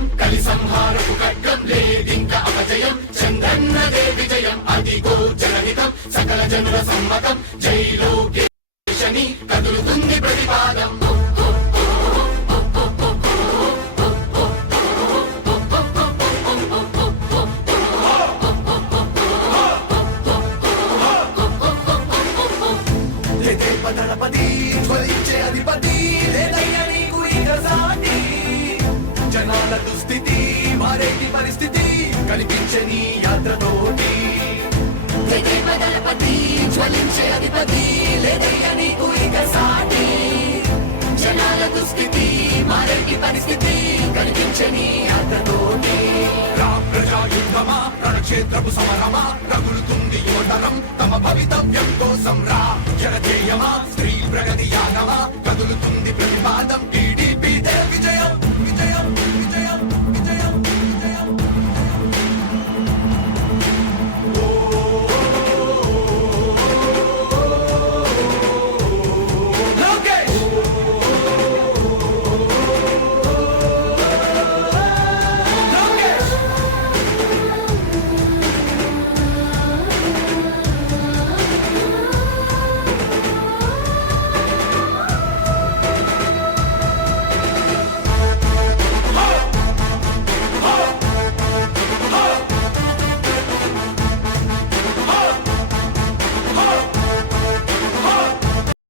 విజయం కలి సంహారపు ఖడ్గం లేదింక అపజయం చంద్రన్నదే విజయం అదిగో జనహితం సకల జనుల సమ్మతం జై లోకేశని కదులుతుంది ప్రతిపాదం దళపతి జ్వలించే అధిపతి లేదయ్యా నీకు ఇక సాటి జనాల దుస్థితి మారేటి పరిస్థితి కనిపించే నీ యాత్రతోటి దళపతి జ్వలించే అధిపతి లేదయ్యా నీకు ఇక సాటి జనాల దుస్థితి మారేటి పరిస్థితి కనిపించే నీ యాత్రతోటి ప్రజాయుద్ధమా రణక్షేత్రపు సమరమా రగులుతుంది యువతరం తమ భవితవ్యం కోసం రా జనజేయమా స్త్రీ ప్రగతి యానమా